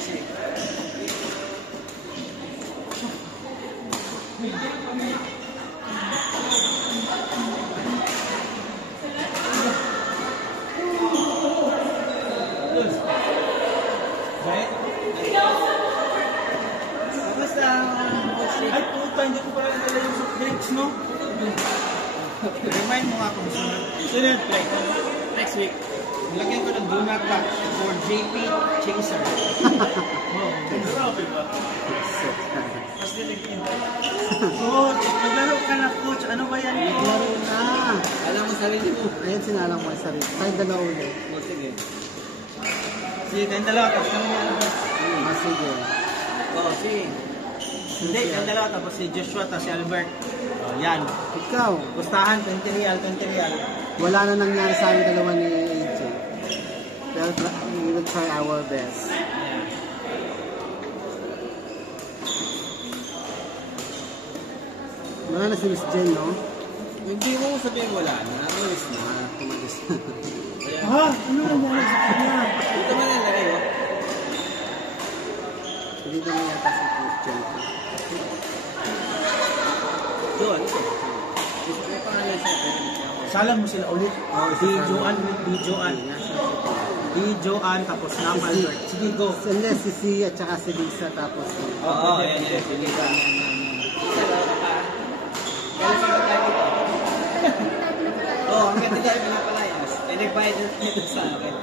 Easy. Ay, puta, hindi ko pala nalala yung soft drinks, no? Remind mo nga kung sunod play. Next week, nilagyan ko ng do not touch for JP Chaser. Coach, naglaro ka na, coach. Ano ba yan? Naglaro na. Alam mo sarili mo. Ayun, sinalang mo yung sarili. Tayong dalawa ulit. O, sige. Sige, tayong dalawa. Tapos kami niya. Sige. Oo, sige. Hindi, tayong dalawa. Tapos si Joshua, tapos si Albert. O, yan. Ikaw. Gustahan, 20 real, 20 real. Wala na nangyari sa amin dalawa ni AJ. Pero we will try our best. Wala na si Miss Jane, no? Hindi mo sabihin wala na. Umalis na. Tumalis. Ha? Ano nangyari sa kanya? Dito mo nalagay, oh. Hindi na yata si Miss Jane. Doon. May pangalan siya. Salang mo sila ulit. Di Joanne, Di Joanne. Di Joanne, tapos na Albert. Sige, go. Unless si Sia at saka si Lisa tapos. Oo, yan. Sige ba? Oo, ang ganda tayo pinapalayas. Eh, nagbayad nito sa akin.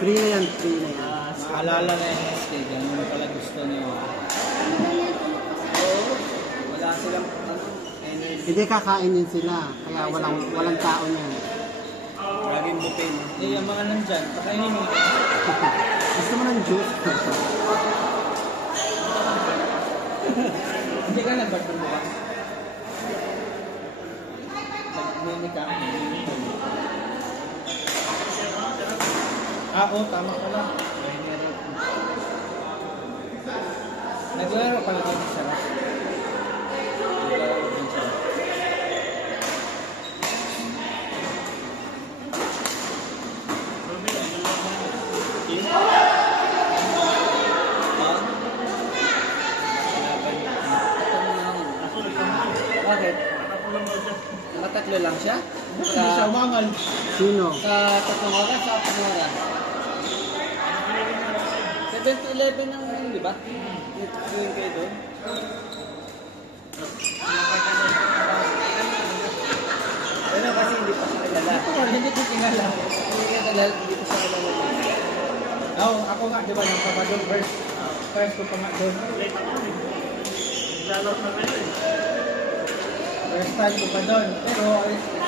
Free na yan, free na yan. Alala na yung SK, gano'n na pala gusto niyo. Oo, wala silang energy. Hindi kakain din sila, kaya walang tao niyan. Laging buffet. Eh, yung mga nandyan, pakainin mo. Gusto mo ng juice? Hindi ka nag-barter mo ba? Nagmimik ka. Oo, tama pala. Naglaro pala din sa sarap. Bakit? Nakatatlo lang siya? Hindi siya umangal. Sino? Sa 3 oras, sa 4 oras. 7 to 11 ang di ba? Yung kayo doon. Pero kasi hindi pa siya kilala. Hindi ko tingala. Hindi ka kilala, hindi pa siya kilala. Oo, ako nga, di ba, yung pa doon first. First ko pa nga doon. First time ko pa doon. Pero,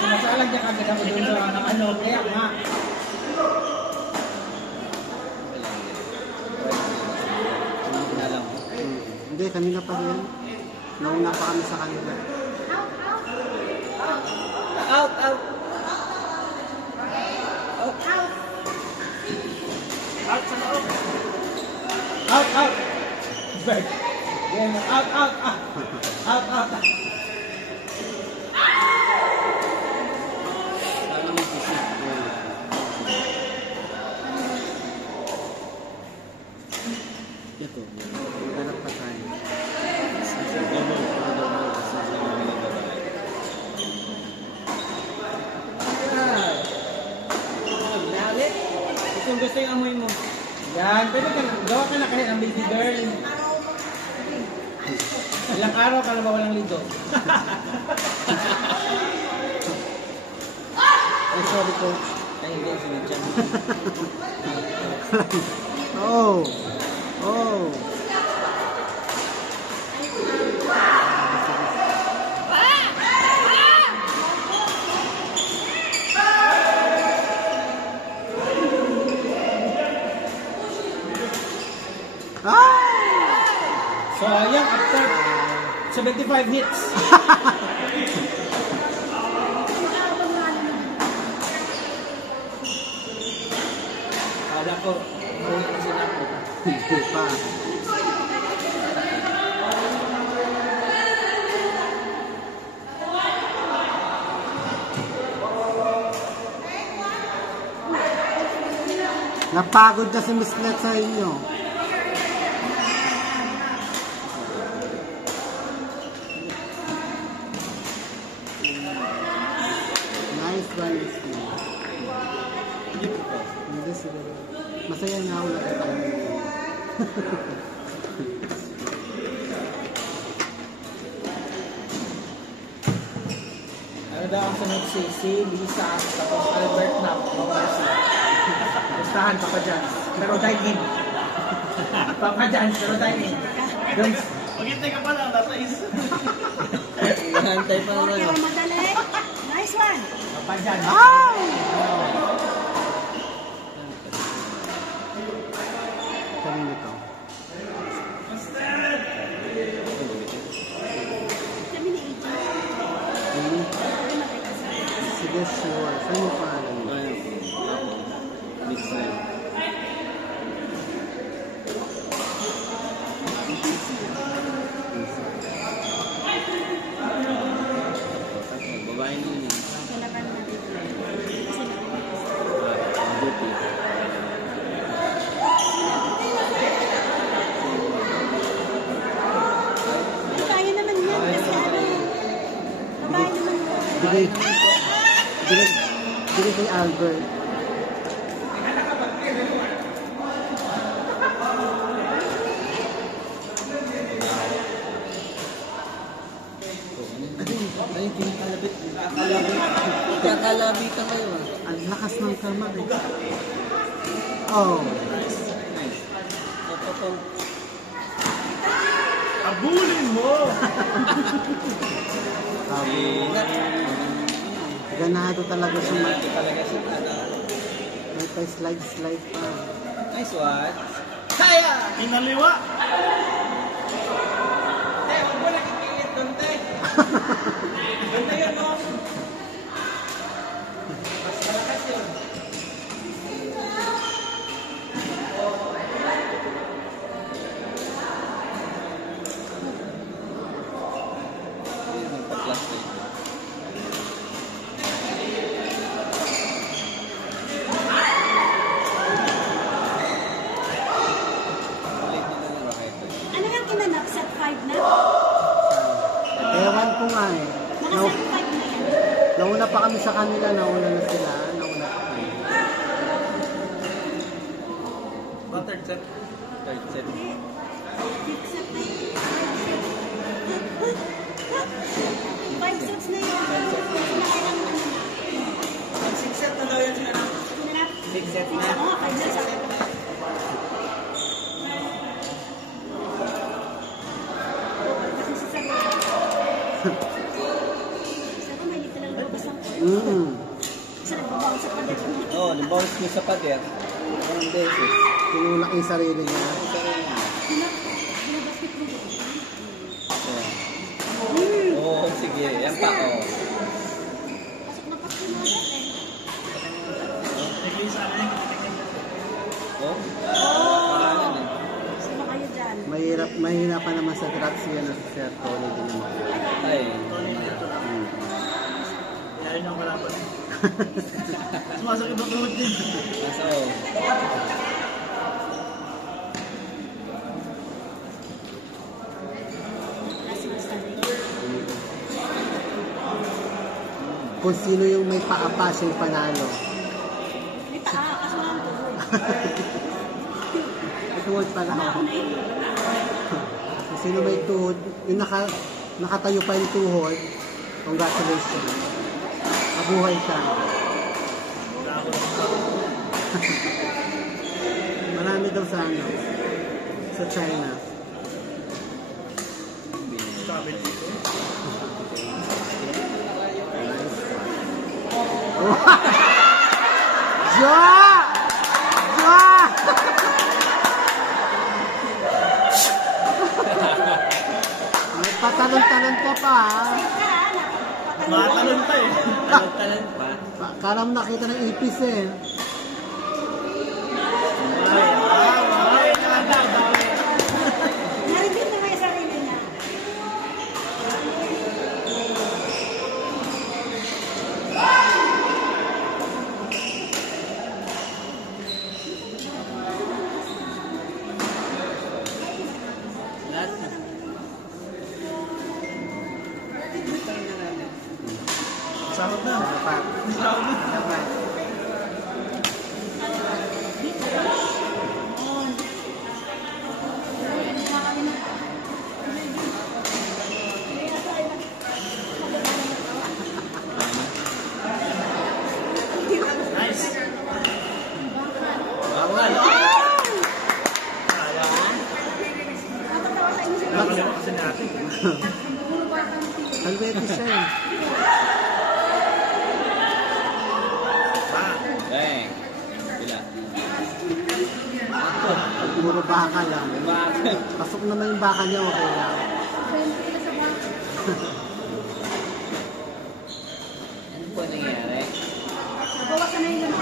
sinasalag niya kagad ako doon sa mga ano, kaya nga. Hindi, kanina pa rin. Nauna pa kami sa kanila. Out! Out! Out! Bird. Yan, out! Out! Sana may sisig. Ito, maghanap pa tayo. Nalit? Kung gusto yung amoy mo. Yan, pwede ka na. Gawa ka na kahit ang baby girl. Ilang araw ka na ba walang lido? Ay, sorry po. Ay, hindi. Sinadya mo. Oh! Oh! So, ayan, after 75 hits. Kala ko, mawin ko sila ko. Hindi pa. Napagod na si Miss Net sa inyo. Beautiful. Hindi siguro. Masaya nga ako nakita ko. Ano daw ang sunod si Lisa, tapos Albert Knapp, Mercy. Gustahan, Papa John's. Pero dine-in. Papa John's, pero dine-in. Guys, Maghintay ka pala, nasa isa. Hantay pa naman. Okay, madali. Nice one. Papa John's. Kanino to? Kami ni AJ. Hmm? Kami magkakasama. Sige, sure. Saan yung pangalan mo? Mix na. Babae na yun. Wala ka naman dito. Kasi Beauty. kaya naman yan. Kasi ano, babae naman yun. Bigay. Bigay kay Albert. Ay, kinakalabit. Kakalabitan kayo ah. Ang lakas ng kamay. Oh. Nice. Ito. Abulin mo! Ingat. Ganado talaga siya. Ito talaga siya. May pa-slide pa. Nice one. Kaya! Pinaliwa! Huwag mo nakikilit doon, te. Ganda yun, no? Mas malakas yun. Ayun, magpa-plastic. Ulit nila na rocket. Ano yung kinanap? Set 5 na? Ewan ko nga eh. Naka set 5 na yan. Nauna pa kami sa kanila, nauna na sila. Nauna pa kami. Third set. Third set. Fifth set na yun. 5 sets na yun. Kinakailangan mo na. Six set na daw yan sila. Kinanap? Six set na. Oo, 5 sets ako. Kasi si Sago. Sago, may lito lang lumabas ng Kasi nagbabaw sa pader. Oo, nabounce niya sa pader. Anong beses? Tinulak yung sarili niya. Binabasketball. Oo, sige. Yan pa, oh. Pasok na pasok na agad eh. Oh? Pangalan eh. Sino kayo dyan? Mahirapan naman sa drugs yan na si Sir Tony din naman. Ay. Kaya yun ang kalaban. Sumasakit ang tuhod din. Nasa oh. Last master. Kung sino yung may paapa, siya yung panalo. May paa, kaso nga ang tuhod. May tuhod pala. Naunay. Kung sino may tuhod, yung nakatayo pa yung tuhod, congratulations. Mabuhay ka. Marami daw sa ano, sa China. Sabi dito. Ja! Ja! May patalon-talon ka pa, ha? Matalon pa eh. Talent pa. Karam nakita ng ipis, eh. Narinig na may sarili na. Lahat na. Sahod na. Dapat. Sahod na. Dapat. Halwete siya eh. Bang. Bila. Puro baka lang. Bakit? Pasok naman yung baka niya, okay lang. Ano po nangyari? Bawasan na yun.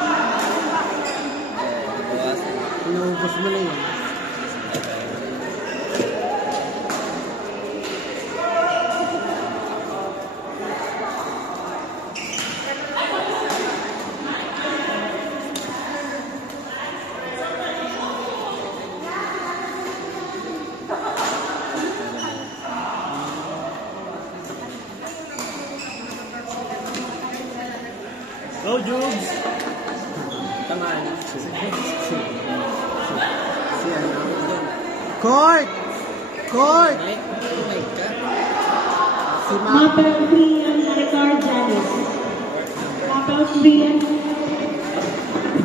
Bawasan. Inuubos mo na yun. Go, Jubes! Tamaan. Si ano? Court! Court! Oh my God. Si Ma... Mapel 3 and Ricard Janice. Mapel 3 and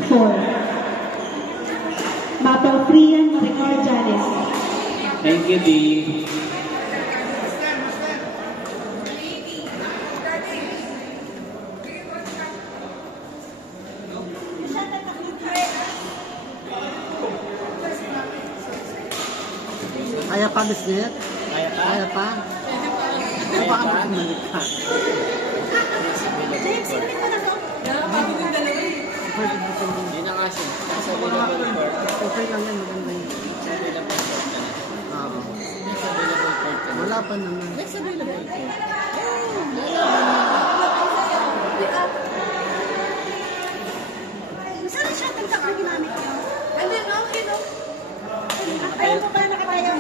4. Mapel 3 and Ricard Janice. Thank you, D. Kaya pa, Miss Net? Kaya pa? Kaya pa? Kaya pa ka bumalik ka? James, hindi ko na to. Pwede dito mo. Yun na nga siya. Nasa available court. Okay lang yan, maganda yun. Nasa available court ka na. Oo. Nasa available court ka na. Wala pa naman. Nasa available court. Saan siya tagtak na ginamit niyo? Hindi, okay, no? Ayaw ko pala nakatayo.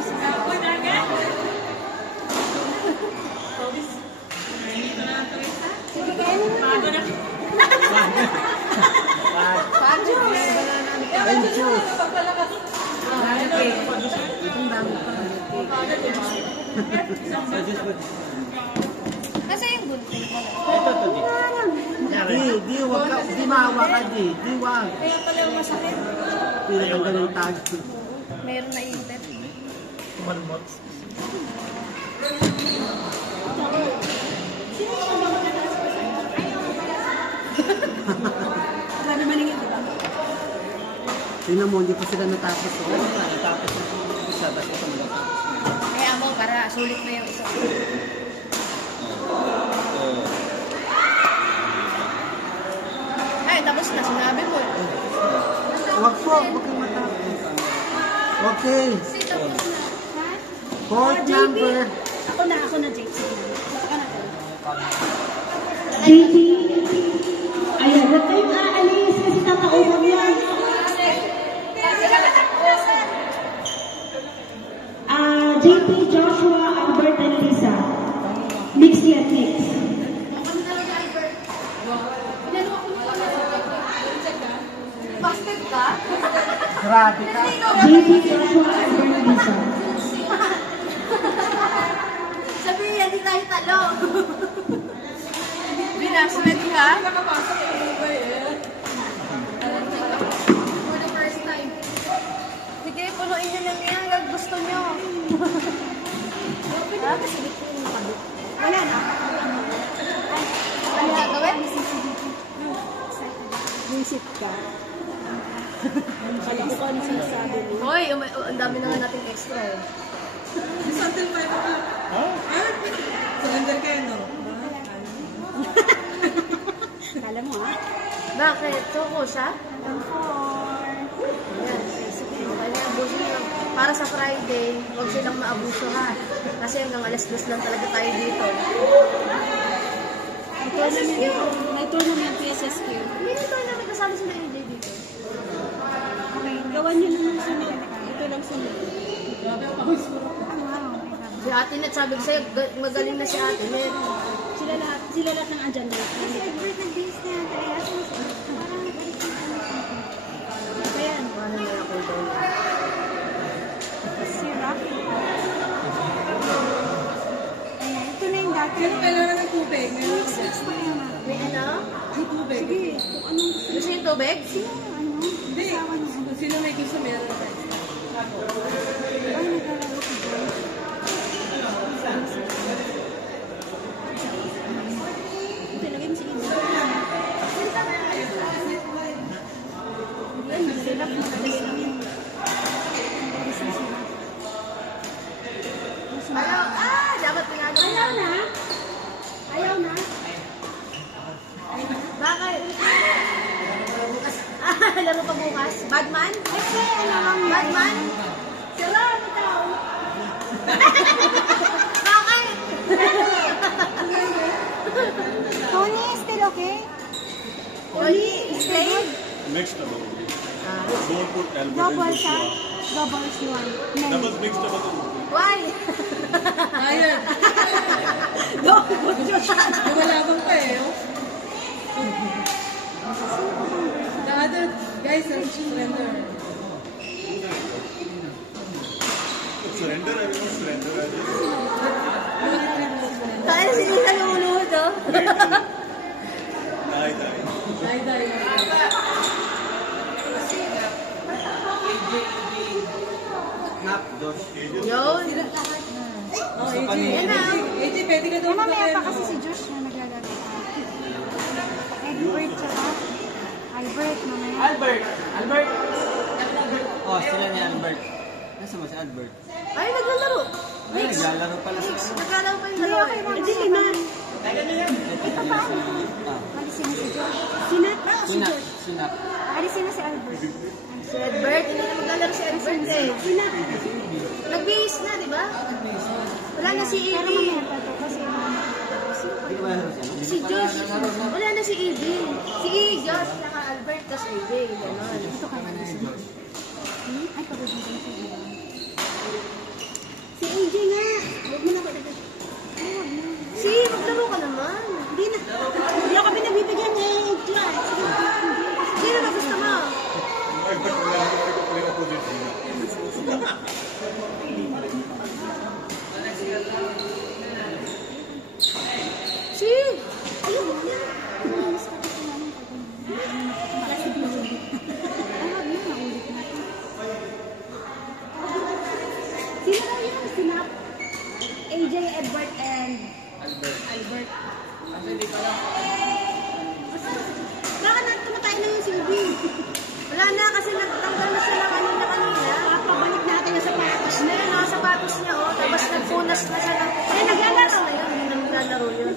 Sige, kaya nyo na. Ay, juice! Itong dami pa. Kasi yung good thing mo. Ito to, D. Di, wag ka, di maawa ka, di. Di, wag. Kaya pala yung masakit. Pinatanggal yung tag. Meron na iintet. Tumalmot. Sino siya ba magkataas pa sa'yo? Ayaw mo pala. Wala naman yung iba. Tingnan mo, hindi pa sila natapos. Oh. Natapos na isa, tapos ito magkatapos na. Kaya mo, para sulit na yung isa. Ay, tapos na. Sinabi mo. Wag po, wag kang matapos. Okay. Kasi tapos na. Ha? Court JP. number. Ako na, Jake. Sige na. Punta ka na. JP. Ayan, huwag kayong aalis kasi tatauhan yan. JP, Joshua, Albert, and Lisa. Mix yan, mix. Basket ka? Grabe ka. JP, Joshua, Albert, and Lisa. Sabihin yan, di tayo talo. Binasmet ka? Nakapasok yung lugar eh. For the first time. Sige, punuin nyo lang yan. Hanggang gusto nyo. Ha? Wala na. Ano gagawin? Visit ka. Kala ko ano sinasabi mo. Hoy, ang dami na nga nating extra eh. Until 5 o'clock. Surrender kayo, no? Kala mo ha? Bakit? Choco siya? Ayan, sige. Okay na, abuso nyo. Para sa Friday, huwag silang maabuso ha. Kasi hanggang alas 2 lang talaga tayo dito. May tournament PSSQ. Hindi ito namin kasama sila AJ dito. Okay, gawan nyo naman sunod. Ito lang sunod. Si ate na sabi ko sa'yo, magaling na si ate. Sila lahat ng andyan na. Nag-birth nag-base na talaga. Ayan. Ano na ako doon? Si Rocky. Ayan, ito na yung dati. Sino kailangan ng tubig? Meron ako. May ano? May tubig. Sige, kung anong Gusto niyo tubig? ano, Hindi. asawa niya. Kung sino may Batman? Kasi ano lang Batman? Si Ron, ikaw. Bakit? Tony, still okay? Tony, stay? Mixed double. Don't put Albert Double and siya. Joshua. Double si Juan. Men. Double mixed double. Why? Ayan. Lumalabang pa eh. Oh. The other guys are surrender. Surrender, I will not surrender. I will Saan si Lisa lumuluhod, oh? die, die. Die. Snap, Josh. Yun. Oh, AJ. Yan na. AJ, pwede ka daw Eh, mamaya pa magkape, kasi no? si Josh na naglalaro. Egbert tsaka Albert mamaya. Albert! Albert! Oh, sila ni Albert. Nasaan mo si Albert? Ay, naglalaro. Ay, naglalaro pala sila. Naglalaro pa yung Hindi, dalawa. okay lang. Hindi, lima. Alisin na si Josh. Sinat? Sinap, sinap. Alisin na si Albert. Si Albert, hindi na maglalaro si Albert eh. Sinat. Nag-base na, di ba? Wala na si Pero Evie. mamaya pa to kasi Hindi ko malaro siya. Si Josh. Wala na si Evie. Si Josh, saka Albert, tapos Evie. Ganon. ito ka na si Josh. Ay, pagod na si Si AJ nga. Huwag mo na ko dagdag. Ay, huwag na. Si, maglaro ka naman. Hindi na. Hindi ako pinagbibigyan eh. Josh. Sino na gusto mo? Ay, but play opposite Gina. Si. Ayun, huwag na. Umalis ka kasi namin pag Last video. Ay, huwag na. Naulit na. Sino na yun? Sinap. AJ, Edward, and Albert. Bakit tumatay na yung si Evie? Wala na kasi nagtanggal na siya ng ano niya kanina. Papabalik natin yung sapatos na. Ayun, sapatos niya, oh. Tapos nagpunas na siya ng... Eh, naglalaro na yun. Hindi na naglalaro yun.